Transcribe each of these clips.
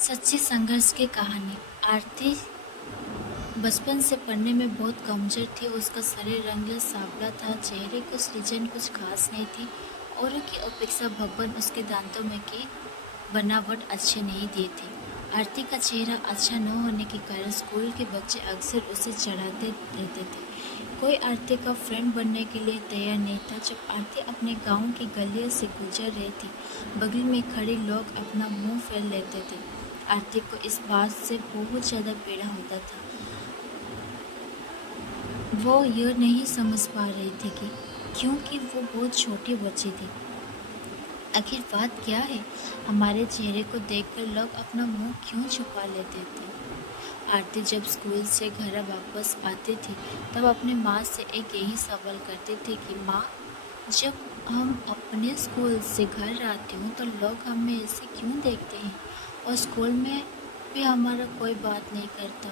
सच्ची संघर्ष की कहानी। आरती बचपन से पढ़ने में बहुत कमजोर थी। उसका शरीर रंगीला सांवला था, चेहरे कुछ सृजन कुछ खास नहीं थी। औरों की अपेक्षा भगवान उसके दांतों में की बनावट अच्छे नहीं दिए थे। आरती का चेहरा अच्छा न होने के कारण स्कूल के बच्चे अक्सर उसे चढ़ाते रहते थे। कोई आरती का फ्रेंड बनने के लिए तैयार नहीं था। जब आरती अपने गांव की गलियों से गुजर रही थी, बगल में खड़े लोग अपना मुंह फेर लेते थे। आरती को इस बात से बहुत ज़्यादा पीड़ा होता था। वो यह नहीं समझ पा रही थी कि क्योंकि वो बहुत छोटी बच्ची थी। आखिर बात क्या है? हमारे चेहरे को देखकर लोग अपना मुंह क्यों छुपा लेते थे? आरती जब स्कूल से घर वापस आती थी तब अपनी माँ से एक यही सवाल करती थी कि माँ, जब हम अपने स्कूल से घर आते हूँ तो लोग हमें ऐसे क्यों देखते हैं? और स्कूल में भी हमारा कोई बात नहीं करता,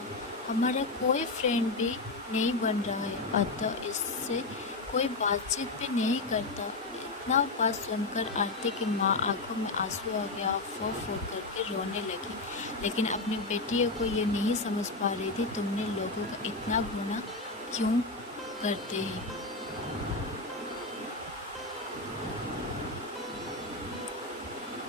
हमारा कोई फ्रेंड भी नहीं बन रहा है, अतः इससे कोई बातचीत भी नहीं करता। इतना बात सुनकर आरती की माँ आंखों में आंसू आ गया, फूट करके रोने लगी। लेकिन अपनी बेटियों को ये नहीं समझ पा रही थी, तुमने लोगों का इतना घृणा क्यों करते हैं?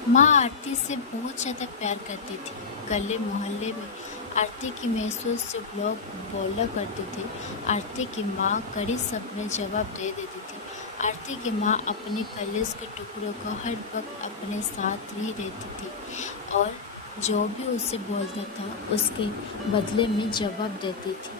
माँ आरती से बहुत ज़्यादा प्यार करती थी। गले मोहल्ले में आरती की महसूस जब लोग बोला करते थे, आरती की माँ कड़ी शब्द में जवाब दे देती थी। आरती की माँ अपने कलेज के टुकड़ों को हर वक्त अपने साथ ही रहती थी और जो भी उससे बोलता था उसके बदले में जवाब देती थी।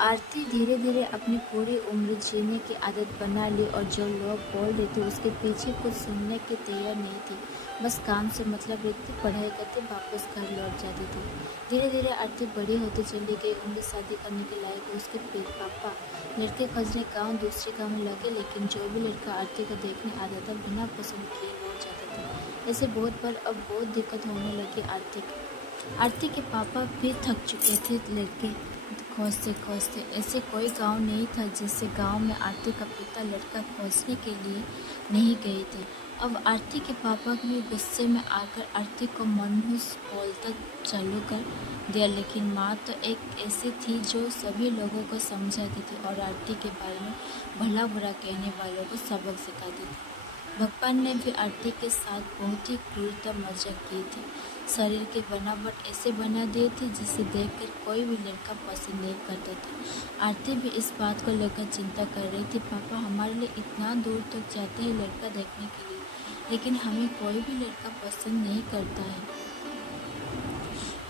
आरती धीरे धीरे अपनी पूरी उम्र जीने की आदत बना ली और जो लोग बोल रहे थे उसके पीछे कुछ सुनने के तैयार नहीं थी। बस काम से मतलब रखती, पढ़ाई करती, वापस घर लौट जाती थी। धीरे धीरे आरती बड़ी होती चली गई। उम्र शादी करने के लायक हुई। उसके पापा लड़के खोजने गाँव दूसरे गाँव में लगे, लेकिन जो भी लड़का आरती को देखने आता था बिना पसंद किए लौट जाता था। ऐसे बहुत बार अब बहुत दिक्कत होने लगी आरती को। आरती के पापा भी थक चुके थे लड़के खोजते खोजते। ऐसे कोई गांव नहीं था जिससे गांव में आरती का पिता लड़का खोजने के लिए नहीं गए थे। अब आरती के पापा भी गुस्से में आकर आरती को मनहूस बोलता चालू कर दिया, लेकिन माँ तो एक ऐसी थी जो सभी लोगों को समझाती थी और आरती के बारे में भला बुरा कहने वालों को सबक सिखाती थी। भगवान ने भी आरती के साथ बहुत ही क्रूरता मजाक की थी। शरीर की बनावट ऐसे बना दी थी जिसे देखकर कोई भी लड़का पसंद नहीं करता था। आरती भी इस बात को लेकर चिंता कर रही थी। पापा हमारे लिए इतना दूर तक जाते हैं लड़का देखने के लिए, लेकिन हमें कोई भी लड़का पसंद नहीं करता है।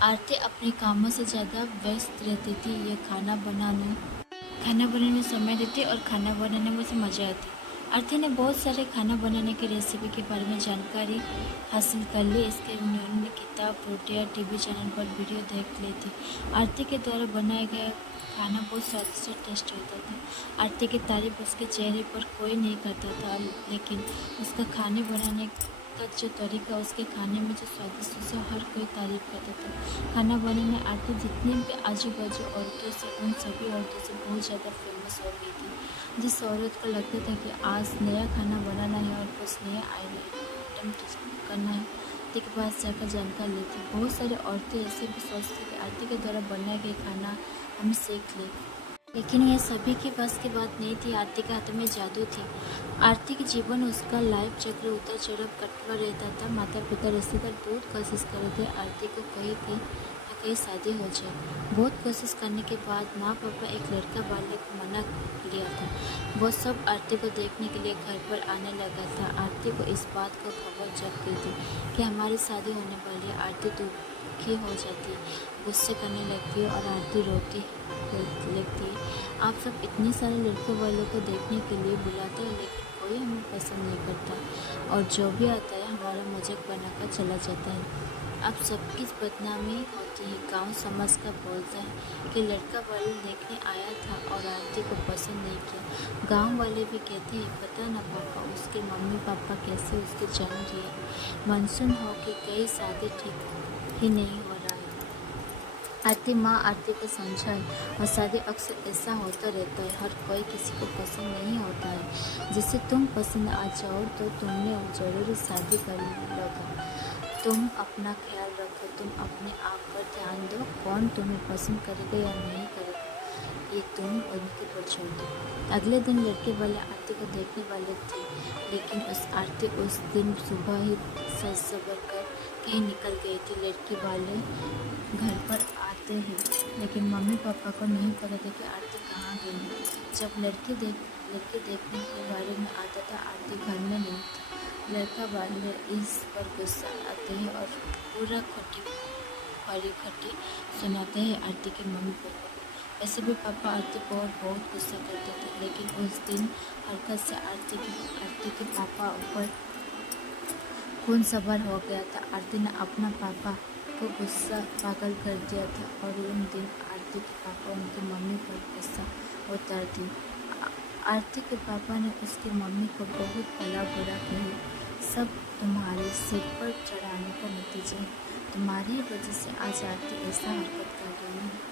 आरती अपने कामों से ज़्यादा व्यस्त रहती थी। ये खाना बनाने में समय देती और खाना बनाने में उसे मज़ा आती। आरती ने बहुत सारे खाना बनाने की रेसिपी के बारे में जानकारी हासिल कर ली। इसके उन्होंने किताब, रोटियाँ, टीवी चैनल पर वीडियो देख ली थी। आरती के द्वारा बनाया गया खाना बहुत स्वादिष्ट और टेस्ट होता था। आरती की तारीफ उसके चेहरे पर कोई नहीं करता था, लेकिन उसका खाने बनाने का जो तरीका, उसके खाने में जो स्वादिष्ट, उसे हर कोई तारीफ करता था। खाना बनाने आरती जितनी भी आजू बाजू औरतों से, उन सभी औरतों से बहुत ज़्यादा फेमस हो गई थी। जिस औरत को लगता था कि आज नया खाना बनाना है और कुछ नया आइटम करना है, आरती के पास जाकर जानकारी लेती। बहुत सारी औरतें ऐसे भी सोचती कि आरती के द्वारा बनाया गया खाना हम सीख लें, लेकिन यह सभी के बस की बात नहीं थी। आरती के हाथों में जादू थी। आरती के जीवन, उसका लाइफ चक्र उतार चढ़ाव कटवा रहता था। माता पिता, रिश्तेदार बहुत कोशिश कर रहे थे आरती को कहीं शादी हो जाए। बहुत कोशिश करने के बाद माँ पापा एक लड़का वाले को मना लिया था। वो सब आरती को देखने के लिए घर पर आने लगा था। आरती को इस बात का खबर जब गई थी कि हमारी शादी होने वाली है, आरती दुखी हो जाती है, गुस्से करने लगती है और आरती रोती लगती है। आप सब इतने सारे लड़के वालों को देखने के लिए बुलाते हैं, लेकिन कोई हमें पसंद नहीं करता और जो भी आता है हमारा मजाक बनाकर चला जाता है। अब सबकी बदनामी होती है। गांव समाज का बोलता है कि लड़का वाले देखने आया था और आरती को पसंद नहीं किया। गांव वाले भी कहते हैं, पता ना पापा उसके मम्मी पापा कैसे उसके जन्म दिए। मानसून हो कि कई शादी ठीक ही नहीं हो रहा है। आरती माँ आरती को समझाए और शादी अक्सर ऐसा होता रहता है, हर कोई किसी को पसंद नहीं होता है। जैसे तुम पसंद आ जाओ तो तुमने जरूर शादी कर लोगे। तुम अपना ख्याल रखो, तुम अपने आप पर ध्यान दो, कौन तुम्हें पसंद करेगा या नहीं करेगा ये तुम उनके पर छोड़ दो। अगले दिन लड़के वाले आरती को देखने वाले थे, लेकिन आरती उस दिन सुबह ही सज सवर कर कहीं निकल गई थी। लड़के वाले घर पर आते ही, लेकिन मम्मी पापा को नहीं पता था कि आरती कहाँ गई है। जब लड़के देखने के बारे में आता था, आरती घर में नहीं थी। लड़का वाले इस पर गुस्सा आते हैं और पूरा खट्टी सुनाते हैं आरती के मम्मी पापा को। वैसे भी पापा आरती को और बहुत गुस्सा करते थे, लेकिन उस दिन हरकत से आरती के पापा ऊपर खून सवार हो गया था। आरती ने अपना पापा को गुस्सा पागल कर दिया था और उन दिन आरती के पापा उनकी मम्मी पर गुस्सा उतार दी। आरती के पापा ने उसकी मम्मी को बहुत भला बुरा कही। सब तुम्हारे सिर पर चढ़ाने का नतीजा है। तुम्हारी वजह से आज आरती ऐसा हरकत कर रही है।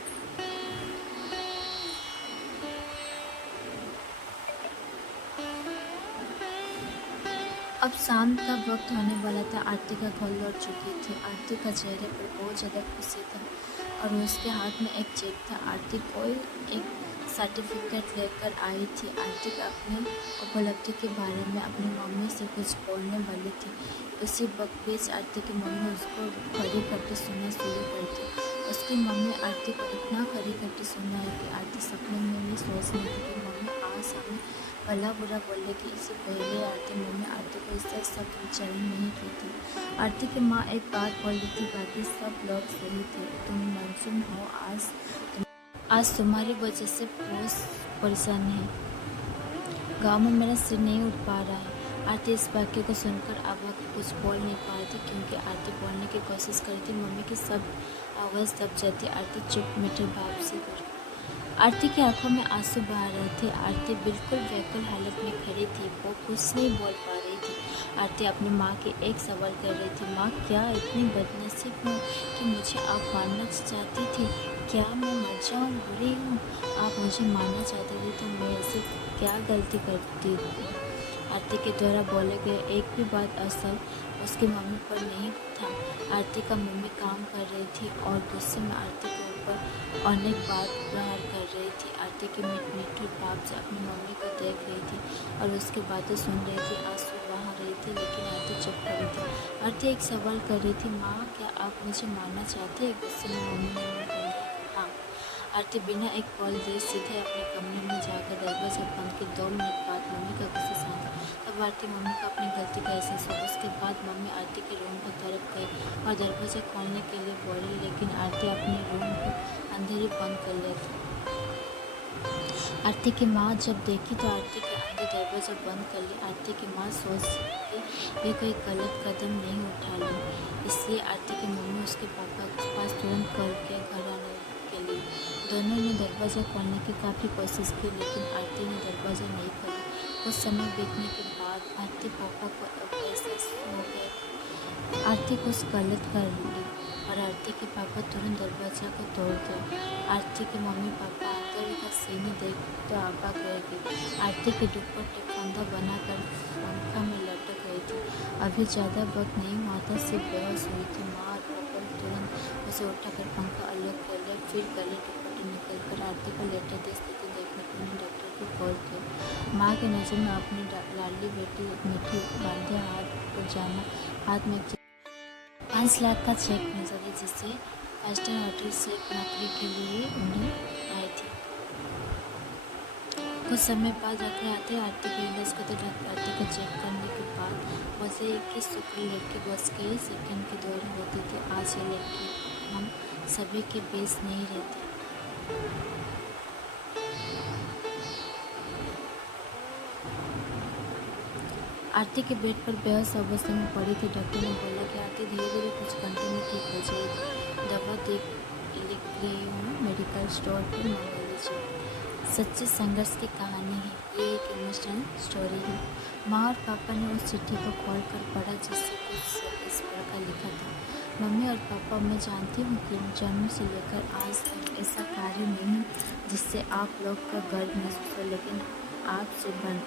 अब शाम का वक्त होने वाला था। आरती का घर लौट चुकी थी। आरती का चेहरे पर बहुत ज़्यादा खुशी था और उसके हाथ में एक चेक था। आरती कोई एक सर्टिफिकेट लेकर आई थी। आरती अपनी उपलब्धि के बारे में अपनी मम्मी से कुछ बोलने वाली थी। उसी वक्त बीच आरती की मम्मी उसको खड़ी करके सुनना शुरू कर दी। उसकी मम्मी आरती को इतना खड़ी करके सुना है कि आरती सपने में भी सोच नहीं थी कि मम्मी आज हमें भला बुरा बोलेगी। इससे पहले मम्मी आरती को इससे सब उच्चारण नहीं की थी। आरती की माँ एक बात बोल रही थी, बाकी सब लोग सही थे। तुम मासूम हो, आज तुम्हारी वजह से बहुत परेशान है। गाँव में मेरा सिर नहीं उठ पा रहा है। आरती इस वाक्य को सुनकर आभा कुछ बोल नहीं पा रही थी, क्योंकि आरती बोलने की कोशिश कर रही थी। मम्मी की सब आवाज़ दब जाती। आरती चुप मीठे भाव से आरती की आंखों में आंसू बहा रहे थे। आरती बिल्कुल व्याकुल हालत में खड़ी थी, वो कुछ नहीं बोल पा रही थी। आरती अपनी माँ के एक सवाल कर रही थी, माँ क्या इतनी बदनसीब हूँ कि मुझे आप मारना चाहती थी? क्या मैं मर जाऊँ, बुरी हूँ? आप मुझे मारना चाहती थी तो मैं ऐसे क्या गलती करती थी? आरती के द्वारा बोले गए एक भी बात असर उसकी मम्मी पर नहीं था। आरती का मम्मी काम कर रही थी और गुस्से में आरती के ऊपर अनेक बात प्रहार कर रही थी। आरती के मीठे भाव से अपनी मम्मी को देख रही थी और उसकी बातें सुन रही थी। आंसू बहा रही थी, लेकिन आरती चुप खड़ी थी। आरती एक सवाल कर रही थी, माँ क्या आप मुझे मारना चाहते हैं? गुस्से में मम्मी ने बोली, हाँ। आरती बिना एक पल देर सीधे अपने कमरे में जाकर दरवाजा बंद के 2 मिनट बाद मम्मी का गुस्सा शांत। तब आरती मम्मी को अपनी गलती का एहसास हुआ। उसके बाद मम्मी आरती के रूम की तरफ गई और दरवाजा खोलने के लिए बोली, लेकिन आरती अपने रूम को अंदर ही बंद कर लेती। आरती की माँ जब देखी तो आरती के अंदर दरवाजा बंद कर ली। आरती की माँ सोच कि वे कोई गलत कदम नहीं उठा ली, इसलिए आरती की मम्मी उसके पापा के पास तुरंत कॉल किया घर आने के लिए। दोनों ने दरवाज़ा खोलने की काफ़ी कोशिश की, लेकिन आरती ने दरवाज़ा नहीं खोला। कुछ समय बीतने के बाद आरती पापा को अब एहसास हो गया कि आरती कुछ गलत कर ली और आरती के पापा तुरंत दरवाज़ा को तोड़ दिया। आरती के मम्मी पापा अंदर का सीन देख तो आभा गए। आरती के दुपट्टे फंदा बनाकर पंखा में लटक गई थी। अभी ज़्यादा वक्त नहीं हुआ था, सिर्फ बेहोश हुई थी। माँ और पापा ने तुरंत उसे उठाकर पंखा अलग कर लिया, फिर गले दुपट्टे निकल कर आरती को लेटते स्थिति देखने के लिए डॉक्टर को कॉल किया। माँ की नज़र में अपनी लाडली बेटी मीठी बांधे हाथ में 5 लाख का चेक नजर है, जिससे 5 स्टार होटल से नौकरी के लिए उन्हें आई थी। कुछ समय बाद डॉक्टर आते आरती को इलाज करते। आरती को चेक करने के बाद वैसे 21 शुक्र लड़की बस गई सेकंड के दौरान होती थी। आज ये लड़की हम सभी के बीच नहीं रहती। आरती के बेड पर बेहोश अवस्था में पड़ी थी। डॉक्टर ने बोला कि आरती धीरे धीरे कुछ घंटे में ठीक हो जाएगी। दवा लिख रही हूँ, मेडिकल स्टोर पर मंगा लीजिए। सच्चे संघर्ष की कहानी है, ये एक इमोशनल स्टोरी है। माँ और पापा ने उस चिट्ठी को खोल कर पढ़ा, जिससे कुछ इस प्रकार लिखा था, मम्मी और पापा, मैं जानती हूँ कि जन्म से लेकर आज तक ऐसा कार्य नहीं जिससे आप लोग का गर्व महसूस हो, लेकिन आपसे बन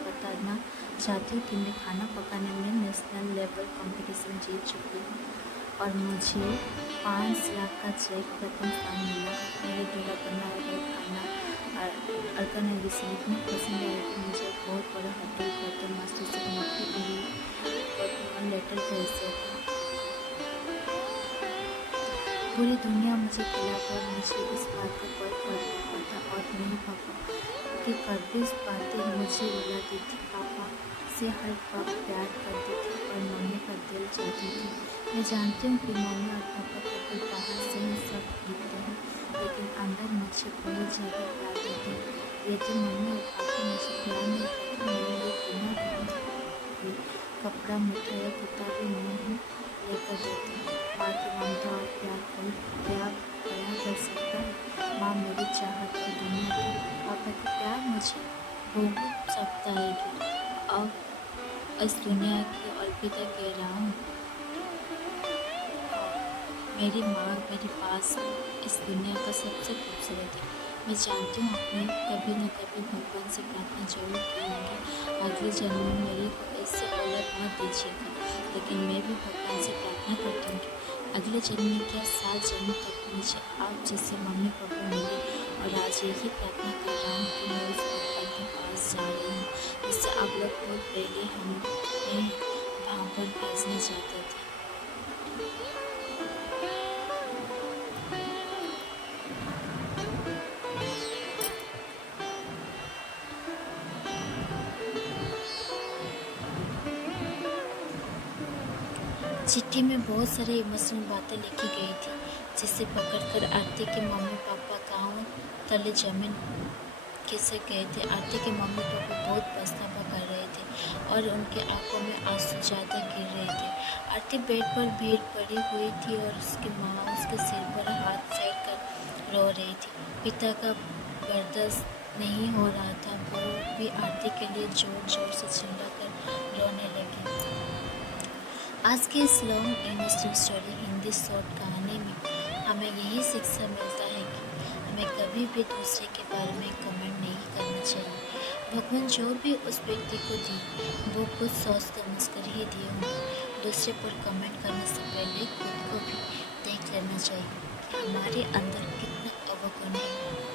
बताना चाहती हूँ कि मैं खाना पकाने में नेशनल लेवल कंपटीशन जीत चुकी हूँ और मुझे 5 लाख का चेक प्रथम स्थान मिला। मेरे द्वारा बनाया गया खाना अर्का ने रिसीव इतनी पसंद आया कि मुझे एक बहुत बड़ा होटल होटल मास्टर से नौकरी के लिए और लेटर भेज दिया था। पूरी दुनिया मुझे खिलाकर मुझे इस बात का कोई फर्क नहीं पड़ता और नहीं पापा की कड़वी बातें मुझे रुलाती थी। पापा से हर वक्त प्यार करती थी और मम्मी का दिल चाहती थी। मैं जानती हूँ कि मम्मी और पापा केवल बाहर से ही सब दिखते हैं, लेकिन अंदर मुझे बहुत ज़्यादा प्यार करते हैं। यदि मम्मी और पापा मुझे प्यार नहीं करते, मेरे लिए बिना कपड़ा, मिठाई या किताबें नहीं लेकर देते। माँ की ममता और प्यार कोई क्या बयां कर सकता है। माँ मेरी चाहत की दुनिया थी, पापा की प्यार मुझे बहुत सताएगी। अब इस दुनिया की अलविदा कह रहा हूँ। मेरी माँ मेरे पास इस दुनिया का सबसे खूबसूरत है। मैं जानती हूँ अपने कभी न कभी भगवान से प्रार्थना जरूर करूँगी, अगले जन्म में मेरे को ऐसे औलाद मत दीजिएगा। लेकिन मैं भी भगवान से प्रार्थना करती हूँ कि अगले जन्म में क्या 7 जन्म तक मुझे आप जैसे मम्मी पापा मिले। और आज यही प्रार्थना कर रहा हूँ कि मैं उस भगवान के पास जा रही हूँ जिससे आप लोग बहुत पहले हमें वहाँ पर भेजना चाहते थे। चिट्ठी में बहुत सारी इमोशनल बातें लिखी गई थी, जिसे पकड़कर आरती के मम्मी पापा गाँव तले जमीन खिसक गए थे। आरती के मम्मी पापा बहुत पछतावा कर रहे थे और उनके आंखों में आंसू ज़्यादा गिर रहे थे। आरती बेड पर भीड़ पड़ी हुई थी और उसकी माँ उसके सिर पर हाथ फेर कर रो रही थी। पिता का बर्दाश्त नहीं हो रहा था, वो भी आरती के लिए जोर जोर से चिल्लाकर रोने लगे। आज की इस long emotional story Hindi short कहानी में हमें यही शिक्षा मिलता है कि हमें कभी भी दूसरे के बारे में कमेंट नहीं करना चाहिए। भगवान जो भी उस व्यक्ति को दी वो कुछ सोच समझ कर ही दिए होंगे। दूसरे पर कमेंट करने से पहले खुद को भी देख लेना चाहिए कि हमारे अंदर कितना अवगुण है।